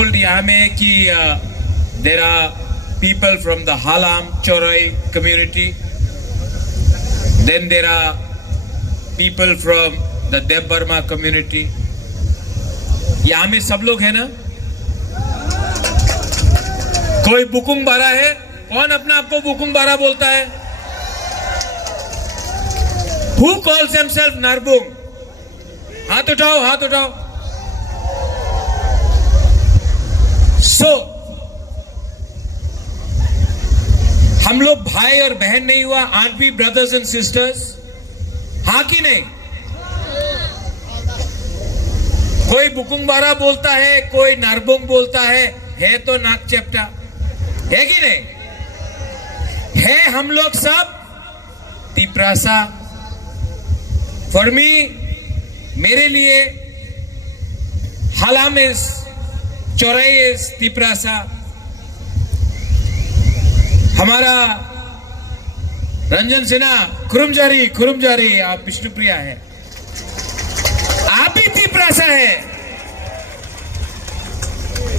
told यहाँ में कि there are people from the Halam Chorai community. Then there are people from the Dev Burma community. यहाँ में सब लोग हैं ना? कोई बुकुंग बारा है? कौन अपना आपको बुकुंग बारा बोलता है? Who calls himself Narbung? हाथ उठाओ, हाथ उठाओ. So, हम लोग भाई और बहन नहीं हुआ? Aren't be brothers and sisters? हाँ कि नहीं? कोई बुकुंग बारा बोलता है, कोई नारबुंग बोलता है तो नाक चेपटा है कि नहीं? है हम लोग सब तिप्रासा. फॉर मी, मेरे लिए हालाम इज चौराई इज तिप्रासा. हमारा रंजन सिन्हा खुरुमजारी आप विष्णुप्रिया है, आप ही तिप्रासा है.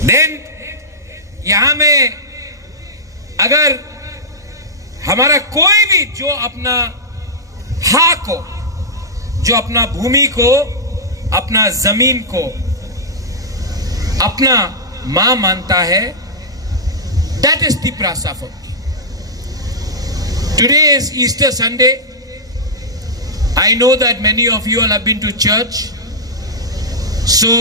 देन यहां में अगर हमारा कोई भी जो अपना हा को, जो अपना भूमि को, अपना जमीन को अपना मां मानता है, that is Tiprasa for. Today is Easter Sunday. I know that many of you all have been to church. So,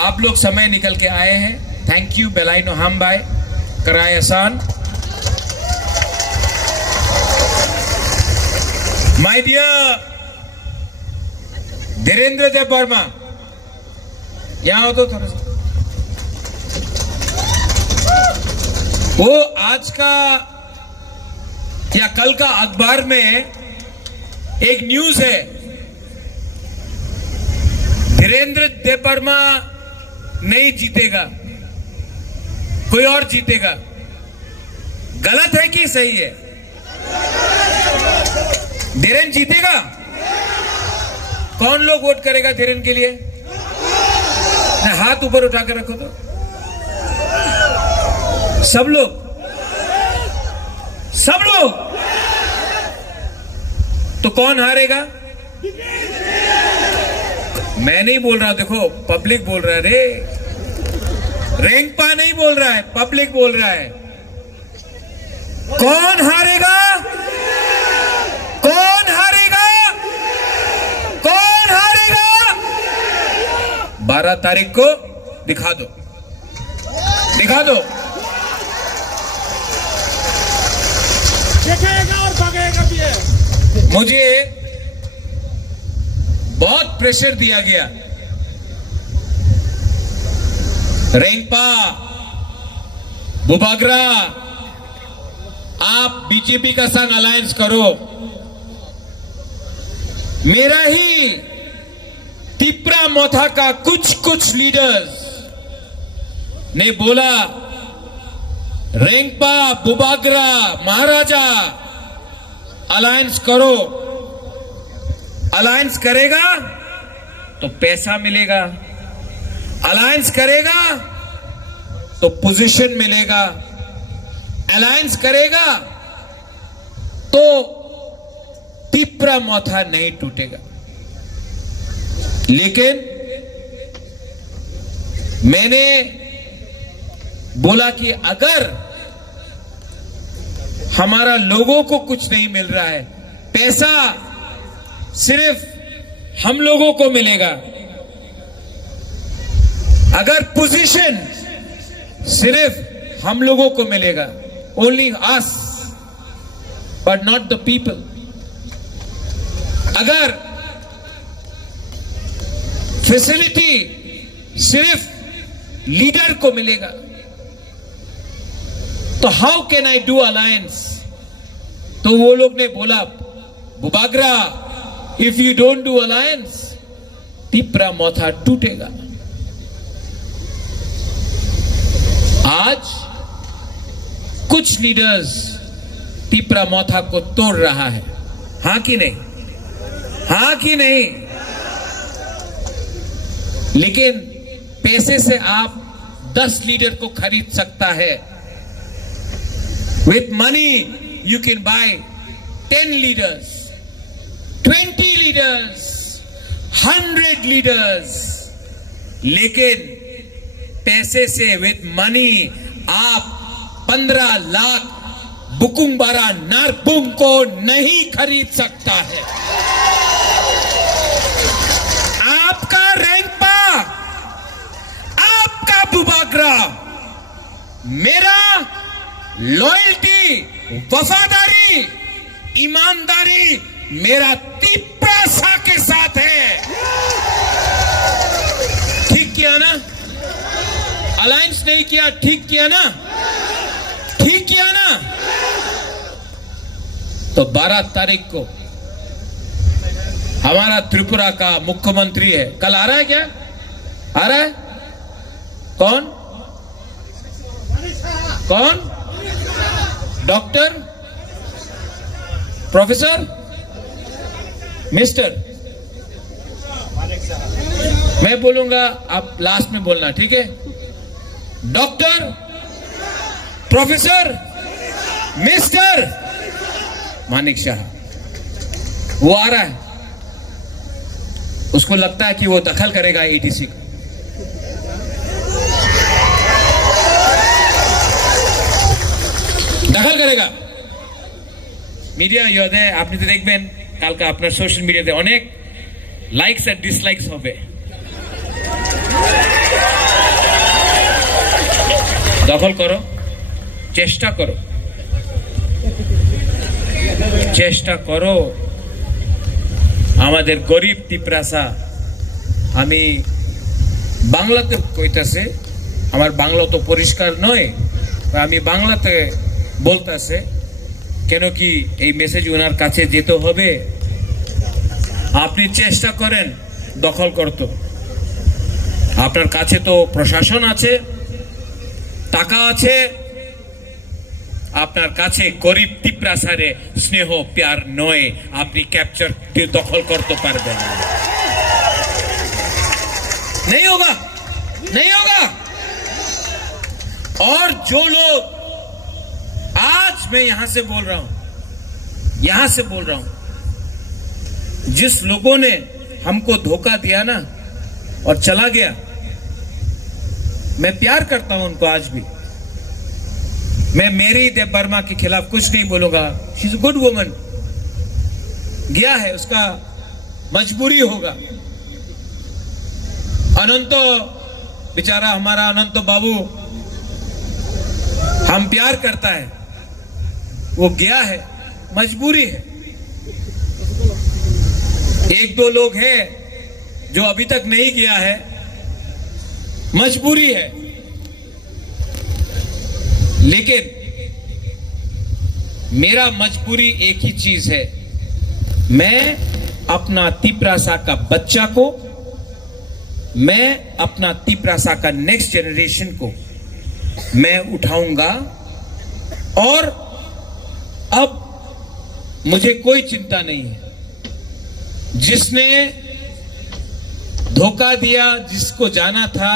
आप लोग समय निकल के आए हैं. Thank you, Belaino Hambai, Karaya San. My dear Dhirendra देव वर्मा, यहाँ हो तो थोड़ा सा. वो आज का या कल का अखबार में एक न्यूज है, धीरेन्द्र देव वर्मा नहीं जीतेगा, कोई और जीतेगा. गलत है कि सही है? धीरेन्द्र जीतेगा. कौन लोग वोट करेगा धीरेन्द्र के लिए? हाथ ऊपर उठा के रखो तो. सब लोग तो कौन हारेगा? मैं नहीं बोल रहा, देखो पब्लिक बोल रहा है रे. रेंगपा नहीं बोल रहा है, पब्लिक बोल रहा है. कौन हारेगा? कौन हारेगा? कौन हारेगा? 12 तारीख को दिखा दो, दिखा दो. देखेगा और भागेगा भी है. मुझे बहुत प्रेशर दिया गया, रेंगपा, बुबागरा, आप बीजेपी का संग अलायंस करो. मेरा ही तिप्रा मोथा का कुछ लीडर्स ने बोला, रेंगपा, बुबागरा, महाराजा अलायंस करो. अलायंस करेगा तो पैसा मिलेगा, अलायंस करेगा तो पोजीशन मिलेगा, अलायंस करेगा तो तिप्रा मोथा नहीं टूटेगा. लेकिन मैंने बोला कि अगर हमारा लोगों को कुछ नहीं मिल रहा है, पैसा सिर्फ हम लोगों को मिलेगा, अगर पोजीशन सिर्फ हम लोगों को मिलेगा, only us but not the people, अगर फैसिलिटी सिर्फ लीडर को मिलेगा, तो how can I do alliance? तो वो लोग ने बोला, Bubagra, if you don't do alliance, Tipra Motha टूटेगा. आज कुछ लीडर्स तिप्रा मोथा को तोड़ रहा है. हां कि नहीं? हां कि नहीं? लेकिन पैसे से आप 10 लीडर को खरीद सकता है। With money you can buy 10 leaders, 20 leaders, 100 leaders. लेकिन पैसे से विथ मनी आप 15 लाख बुकुंबारा नारपुंग को नहीं खरीद सकता है। आपका रैंपा, आपका बुबाग्रा, मेरा लॉयल्टी, वफादारी, ईमानदारी मेरा तिप्रासा के साथ है। ठीक किया ना? अलायंस नहीं किया, ठीक किया ना? ठीक किया ना? तो 12 तारीख को हमारा त्रिपुरा का मुख्यमंत्री है, कल आ रहा है क्या? आ रहा है? कौन कौन? Doctor, professor, mister? मैं बोलूंगा, आप लास्ट में बोलना, ठीक है? Doctor, professor, mister Manik Shah, वो आ रहा है। उसको लगता है कि वो दखल करेगा एटीसी को। दखल करेगा। मीडिया योद्धे আপনি তো দেখবেন কালকে আপনার সোশ্যাল মিডিয়াতে অনেক লাইকস আর ডিসলাইকস হবে। দখল করো, চেষ্টা করো, চেষ্টা করো। আমাদের গরিব তিপ্রাসা, আমি বাংলাতে কইতাছে, আমার বাংলা তো পরিষ্কার নয়, আমি বাংলাতে বলতাছে কেন কি এই মেসেজ ওনার কাছে যেতে হবে। আপনি চেষ্টা করেন দখল করতে। আপনার কাছে তো প্রশাসন আছে, টাকা আছে, আপনার কাছে গরিব তিপ্রাসারে স্নেহ প্যার নয়, আপনি ক্যাপচার দখল করতে পারবেন। नहीं होगा, नहीं होगा। और जो लोग, आज मैं यहां से बोल रहा हूं, यहां से बोल रहा हूं, जिस लोगों ने हमको धोखा दिया ना और चला गया, मैं प्यार करता हूं उनको आज भी। मैं मेरी देव वर्मा के खिलाफ कुछ नहीं बोलूंगा। She is a good woman, गया है, उसका मजबूरी होगा। अनंतो बेचारा, हमारा अनंतो बाबू, हम प्यार करता है, वो गया है, मजबूरी है। एक दो लोग हैं जो अभी तक नहीं गया है, मजबूरी है। लेकिन मेरा मजबूरी एक ही चीज है, मैं अपना तिप्रासा का बच्चा को, मैं अपना तिप्रासा का नेक्स्ट जनरेशन को मैं उठाऊंगा। और अब मुझे कोई चिंता नहीं है। जिसने धोखा दिया, जिसको जाना था,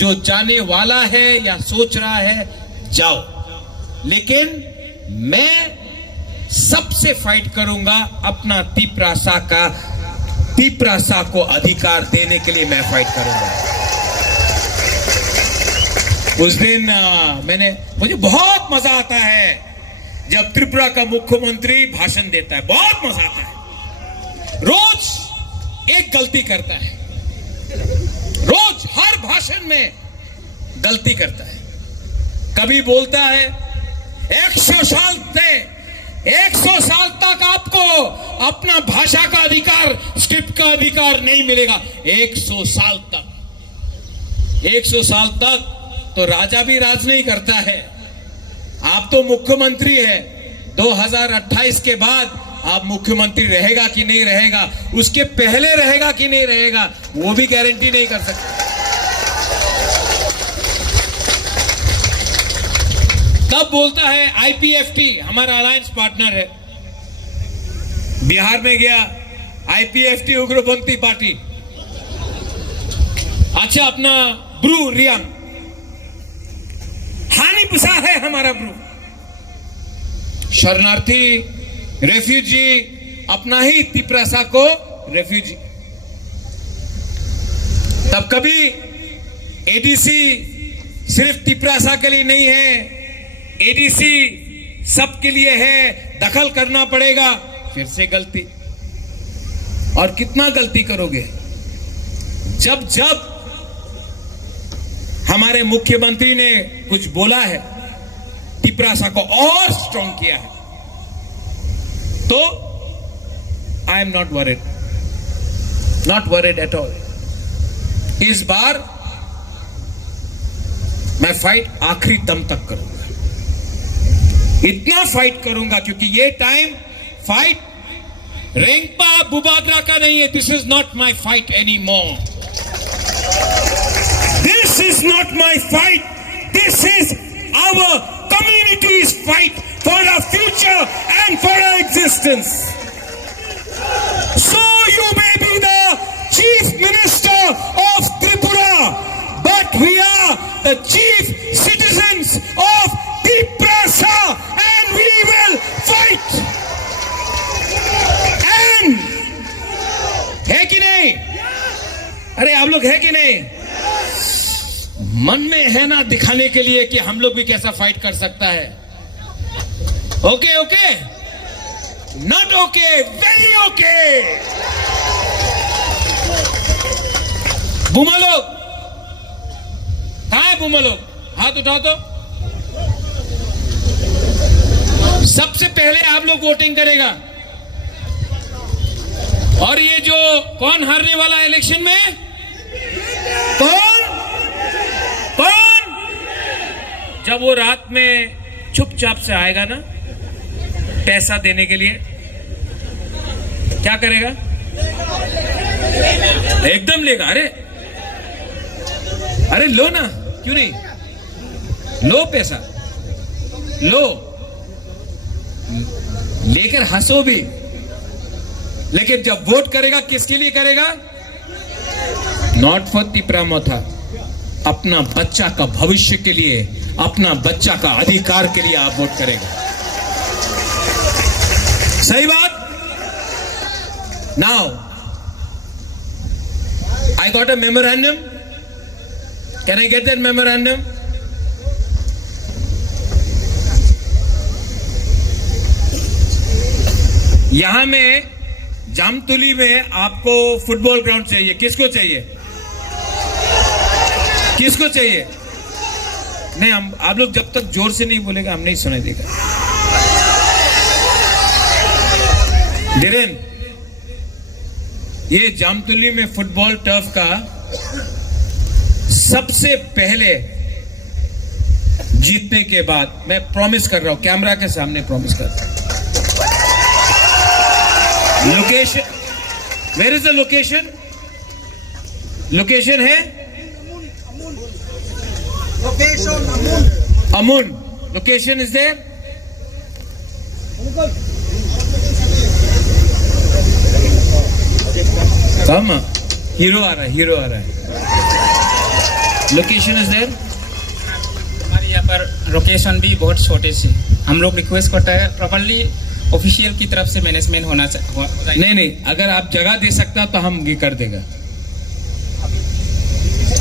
जो जाने वाला है या सोच रहा है, जाओ। लेकिन मैं सबसे फाइट करूंगा, अपना तिप्रासा को अधिकार देने के लिए मैं फाइट करूंगा। उस दिन मुझे बहुत मजा आता है जब त्रिपुरा का मुख्यमंत्री भाषण देता है, बहुत मजा आता है। रोज एक गलती करता है, रोज हर भाषण में गलती करता है। कभी बोलता है 100 साल तक आपको अपना भाषा का अधिकार, स्क्रिप्ट का अधिकार नहीं मिलेगा। 100 साल तक, 100 साल तक तो राजा भी राज नहीं करता है। आप तो मुख्यमंत्री है, 2028 के बाद आप मुख्यमंत्री रहेगा कि नहीं रहेगा, उसके पहले रहेगा कि नहीं रहेगा, वो भी गारंटी नहीं कर सकता। तब बोलता है आईपीएफटी, हमारा अलायंस पार्टनर है, बिहार में गया, आईपीएफटी उग्रपंथी पार्टी। अच्छा, अपना ब्रू रियंग, हानि पुसा है हमारा ब्रू। शरणार्थी, रेफ्यूजी, अपना ही तिप्रासा को रेफ्यूजी। तब कभी एडीसी सिर्फ तिप्रासा के लिए नहीं है, एडीसी सबके लिए है, दखल करना पड़ेगा। फिर से गलती, और कितना गलती करोगे? जब जब हमारे मुख्यमंत्री ने कुछ बोला है, तिप्रासा को और स्ट्रॉन्ग किया है, तो I am not worried at all. इस बार मैं फाइट आखिरी दम तक करूंगा, इतना फाइट करूंगा, क्योंकि ये टाइम फाइट रेंगपा बुबाद्रा का नहीं है। This is not my fight any more, this is not my fight, this is our community's fight for our future and for our existence. So you may be the chief minister of Tripura, but we are the chief citizens of Tiprasa and we will fight. And है कि नहीं? अरे आप लोग है कि नहीं? मन में है ना दिखाने के लिए कि हम लोग भी कैसा फाइट कर सकता है। Okay okay, not okay, very okay. बुमा लोग कहां है? बुमा लोग हाथ उठाओ तो। सबसे पहले आप लोग वोटिंग करेगा, और ये जो कौन हारने वाला है इलेक्शन में? कौन? जब वो रात में चुपचाप से आएगा ना पैसा देने के लिए, क्या करेगा? एकदम लेगा। अरे लो ना, क्यों नहीं? लो पैसा, लो, लेकर हंसो भी, लेकिन जब वोट करेगा किसके लिए करेगा? नॉट फॉर तिप्रामोथा, अपना बच्चा का भविष्य के लिए, अपना बच्चा का अधिकार के लिए आप वोट करेगा। सही बात? Now I got a memorandum, can I get that memorandum? यहां में जामतुली में आपको फुटबॉल ग्राउंड चाहिए। किसको चाहिए? किसको चाहिए? नहीं, हम आप लोग जब तक जोर से नहीं बोलेगा हम नहीं सुनाई देगा। धीरेन, ये जामतुली में फुटबॉल टर्फ का सबसे पहले जीतने के बाद, मैं प्रॉमिस कर रहा हूं, कैमरा के सामने प्रॉमिस कर रहा हूं। Location, where is the location? Location है अमुन। Location is there. Come hero आ रहा है, हीरो आ रहा है। Location is there. हमारे यहाँ पर लोकेशन भी बहुत छोटे से, हम लोग रिक्वेस्ट करता है प्रॉपर्ली ऑफिशियल की तरफ से मैनेजमेंट होना चाहिए। नहीं, अगर आप जगह दे सकता तो हम ये कर देगा।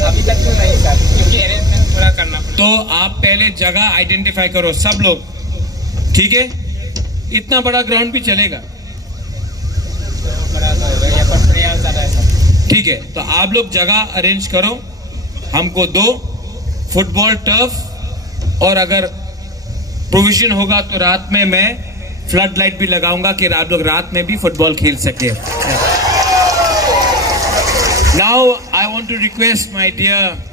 अभी तक तो नहीं सर, क्योंकि अरेंजमेंट थोड़ा करना पड़ेगा। तो आप पहले जगह आइडेंटिफाई करो सब लोग, ठीक है? इतना बड़ा ग्राउंड भी चलेगा, ठीक है? तो आप लोग जगह अरेंज करो, हमको दो फुटबॉल टर्फ, और अगर प्रोविजन होगा तो रात में मैं फ्लड लाइट भी लगाऊंगा कि आप लोग रात में भी फुटबॉल खेल सके। Now I want to request my dear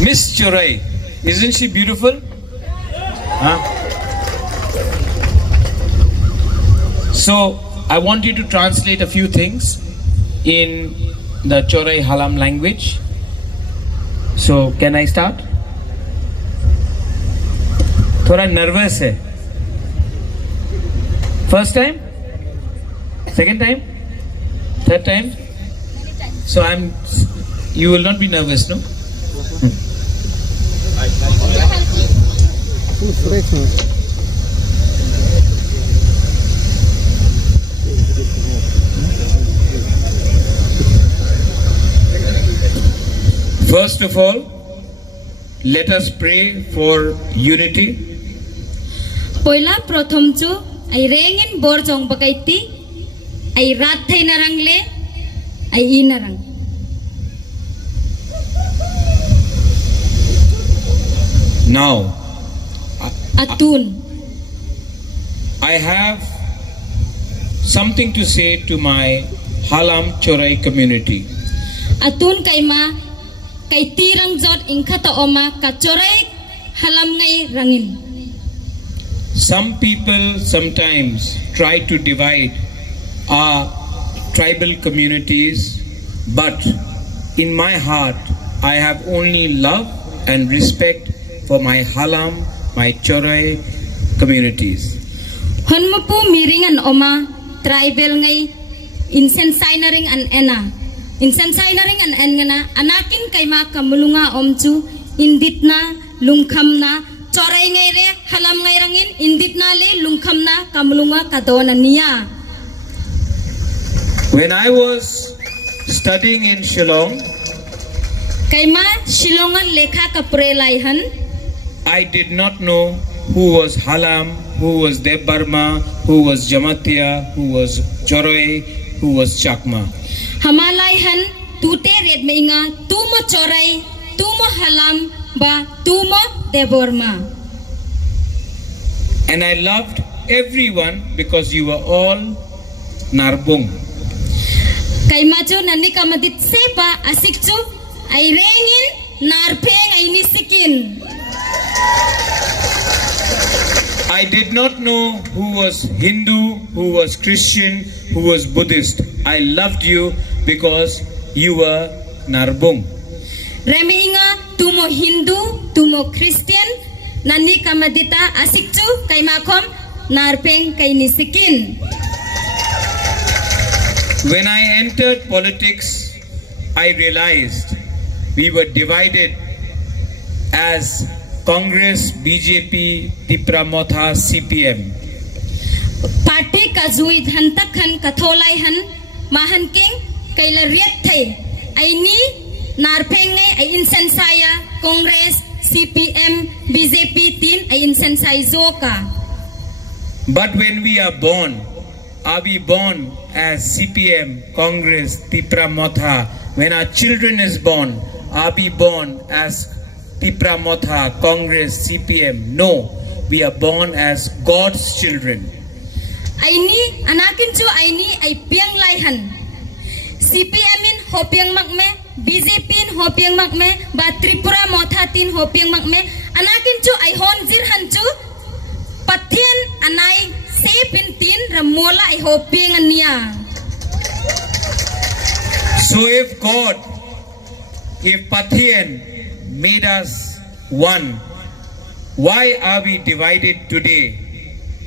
miss Chorai, isn't she beautiful? Huh? So I want you to translate a few things in the Chorai Halam language. So can I start? थोड़ा nervous है। First time, second time, Third time? So you will not be nervous, no? First of all, let us pray for unity. Poila prothom chu ai rengin bor jong bakaiti ai rat thai narang le ai inarang. Now, Atun I have something to say to my Halam Chorai community. atun kaima kai tirang jot ingkata oma ka chorai halam ngai rangin. Some people sometimes try to divide our tribal communities, but in my heart I have only love and respect for my Halam, my Chorai communities. Honmapu miringan oma tribal ngai insen signaring an ena. Insen signaring an engana anakin kaima kamulunga omchu inditna lungkhamna chorai ngai re halam ngai rangin inditna le lungkhamna kamulunga kadona niya. When I was studying in Shillong, Kaima Shillongan lekha kapre laihan I did not know who was Halam, who was Deb Burma, who was Jamatia, who was Chorai, who was Chakma. hamalaihan tute red meinga tumo chorai tumo halam ba tumo deborma. And I loved everyone because you were all Narbung. Kaima chu nani kamadit sepa asik chu ay rengin narpeng ay nisikin. I did not know who was Hindu, who was Christian, who was Buddhist. I loved you because you were Narbung. Remeinga tumo Hindu tumo Christian nani kamadita asik chu kaima khom narpeng kay nisikin. When I entered politics, I realized we were divided as Congress, BJP, Tipra Motha, CPM. Party kazui dhantak han katholai han mahan king kaila riat thai aini narpeng ngai ai insensaya Congress, CPM, BJP tin ai insensai zoka. But when we are we born as CPM, Congress, Tipra Motha? When our children is born, are we born as Tipra Motha, Congress, CPM? No, we are born as God's children. Aini anakin chu aini ai piang laihan. CPM in hopiang makme, BJP in hopiang makme, ba Tripura Motha tin hopiang makme. Anakin chu ai honjir han chu pathian anai sepin tin ramola ai hopiang ania. So if Pathian made us one, why are we divided today?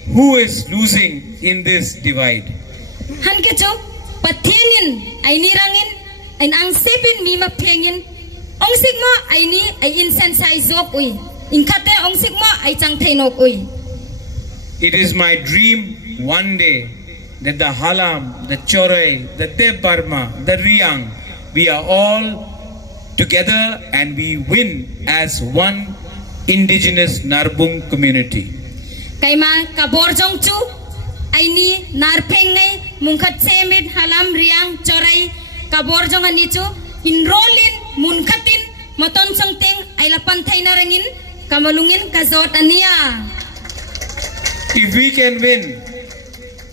Who is losing in this divide? Han ke chu pathianin ai nirangin ai ang sepin mi mapengin ong sigmo ai ni ai insensai zok ui inkate ong sigmo ai chang thainok ui. It is my dream one day that the Halam, the Chorai, the Deb Burma, the Riang, we are all together and we win as one indigenous Narbung community. Kaima kaborjong chu aini narpeng ngai mungkhat semit halam riang chorai kaborjong ani chu enrollin munkhatin maton sangteng ai lapan thaina rangin kamalungin kazot ania. If we can win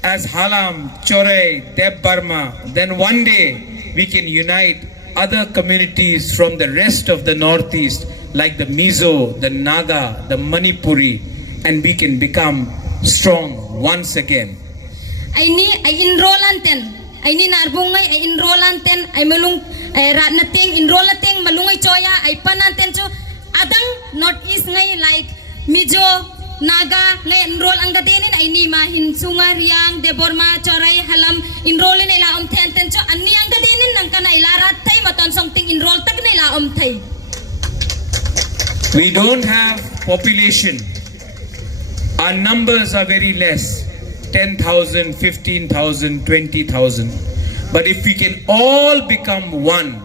as Halam, Chorai, Deb Burma, then one day we can unite other communities from the rest of the Northeast like the Mizo, the Naga, the Manipuri, and we can become strong once again. Aini ay enrollanten aini narbungay ay enrollanten ay malung ay ratnating enrollating malungay choya ay pananten chu adang northeast ngay like Mizo naga ngai enroll ang gadinin ay ni mahin sunga riang deborma choray halam enroll nila ten cho ani ang gadinin nang kana ilarat tay maton songting enroll tag nila tay. We don't have population. Our numbers are very less. 10,000, 15,000, 20,000. But if we can all become one,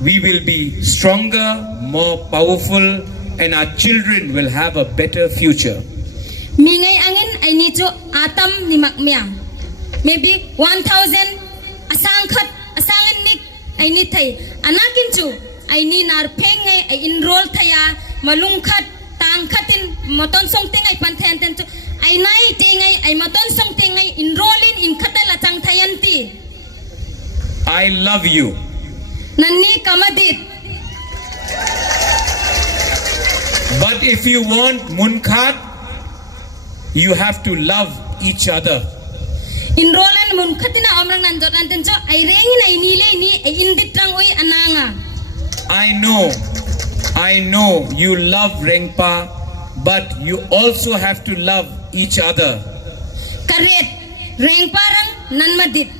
we will be stronger, more powerful, and our children will have a better future. Mingay angin ay nicho atam ni makmyang. Maybe 1,000 asangan nik ay nitay. Anakin chu ay ni narpengay ay enroll taya malungkat tangkatin maton songting ay pantenten chu ay nai tingay ay maton songting ay enrollin in katala tang tayanti. I love you. Nanni kamadit. But if you want Munkhat, you have to love each other. Enrollan munkatina omrang nanjot nanten cho ay rengin ay nilay ni ay inditrang oy ananga. I know you love Rengpa, but you also have to love each other. Karet rengparang nanmadit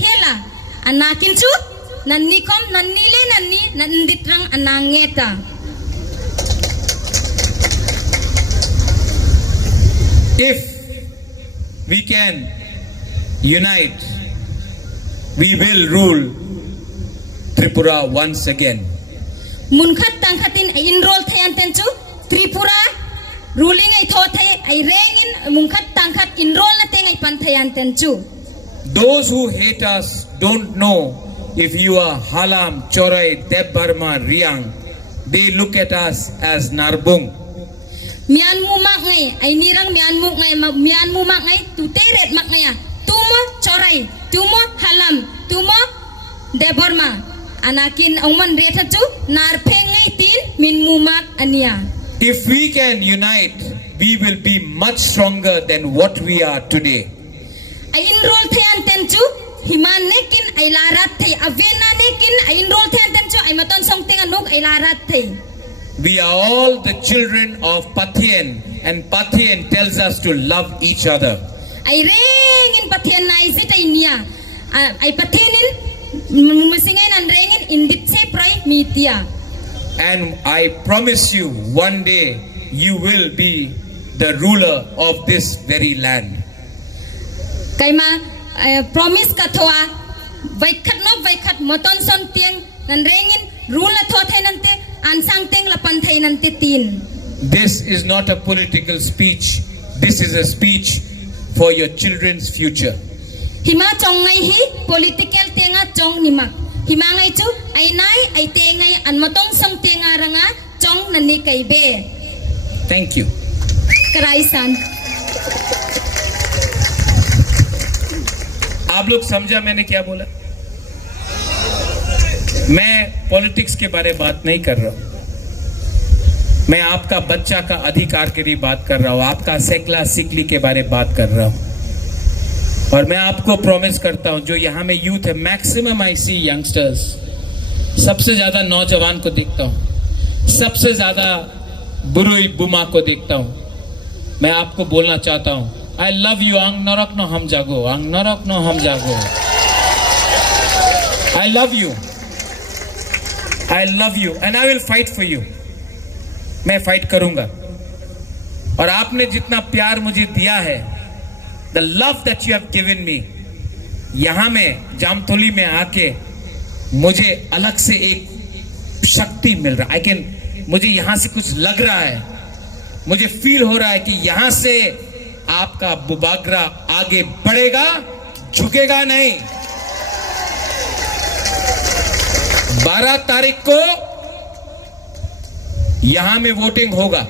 hela anakin chu nannikom nannile nanni nanditrang anangeta. If we can unite, we will rule Tripura once again. Munkhat tangkhatin ay enroll thayan tenchu Tripura ruling ay thothay ay rengin munkhat tangkhat enroll na teng ay panthayan tenchu. Those who hate us don't know if you are Halam, Chorai, Deb Burma, Riang. They look at us as Narbung. Mian mu mak ngay ay nirang mian mu mak ngay tuteret mak ngaya tumo Chorai tumo Halam tumo Deborma anakin angman reta chu narpeng ngay tin min mu mak ania. If we can unite, we will be much stronger than what we are today. Ay enroll thayan tenchu himan nekin ay larat thay avena nekin ay enroll thayan tenchu ay maton songting anuk ay larat thay. We are all the children of Patien, and Patien tells us to love each other. Ay rengin Patien na isit ay niya ay Patienin musingay nan rengin indit se pray mitia. And I promise you, one day you will be the ruler of this very land. Kay ma promise ka thoa vaikat moton son tiang nan rengin rule thothay nante ansang teng lapan thay nante tin. This is not a political speech. This is a speech for your children's future. Hima chong ngay hi political tenga chong nimak. Hima ngay chu ay nay ay tengay an motong song tenga ranga chong nani kay be. Thank you. Karaisan. आप लोग समझा मैंने क्या बोला? मैं politics के बारे में बात नहीं कर रहा हूं. मैं आपका बच्चा का अधिकार के लिए बात कर रहा हूं. आपका सेकला सिकली के बारे में बात कर रहा हूं. और मैं आपको प्रॉमिस करता हूं, जो यहां में यूथ है, मैक्सिमम आई सी यंगस्टर्स, सबसे ज्यादा नौजवान को देखता हूं, सबसे ज्यादा बुरुई बुमा को देखता हूं. मैं आपको बोलना चाहता हूं, I love you. Ang narak no ham jago. Ang narak no ham jago. I love you. I love you. And I will fight for you. मैं fight करूंगा. और आपने जितना प्यार मुझे दिया है, the love that you have given me, यहाँ में जामतोली में आके मुझे अलग से एक शक्ति मिल रहा है. मुझे यहाँ से कुछ लग रहा है. मुझे फील हो रहा है कि यहाँ से आपका बुबागरा आगे बढ़ेगा, झुकेगा नहीं. 12 तारीख को यहां में वोटिंग होगा.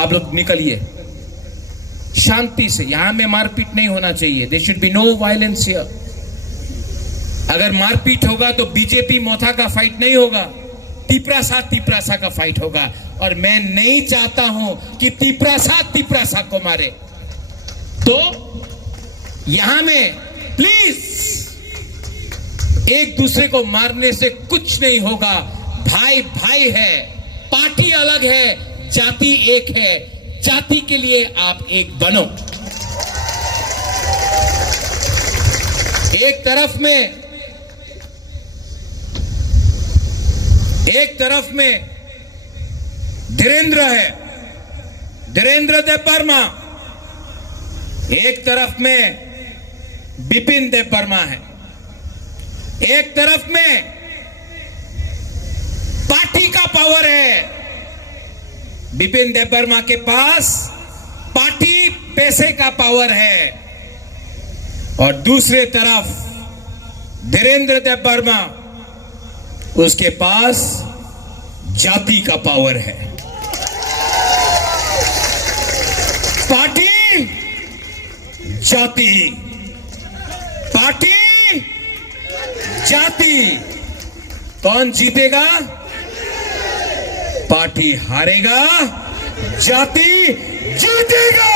आप लोग निकलिए शांति से. यहां में मारपीट नहीं होना चाहिए. There should be no violence here. अगर मारपीट होगा तो बीजेपी मोथा का फाइट नहीं होगा, तीपरासा का फाइट होगा. और मैं नहीं चाहता हूं कि तीपरासा को मारे. तो यहां में प्लीज एक दूसरे को मारने से कुछ नहीं होगा. भाई भाई है, पार्टी अलग है, जाति एक है, जाति के लिए आप एक बनो। एक तरफ में धीरेन्द्र है, धीरेन्द्र देव वर्मा, एक तरफ में बिपिन देव वर्मा है, एक तरफ में पार्टी का पावर है। बिपिन देव वर्मा के पास पार्टी पैसे का पावर है और दूसरे तरफ धीरेन्द्र देव वर्मा, उसके पास जाति का पावर है। पार्टी जाति, पार्टी जाति, कौन जीतेगा? पार्टी हारेगा, जाति जीतेगा।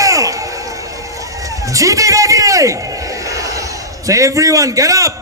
जीतेगा कि नहीं? So everyone get up.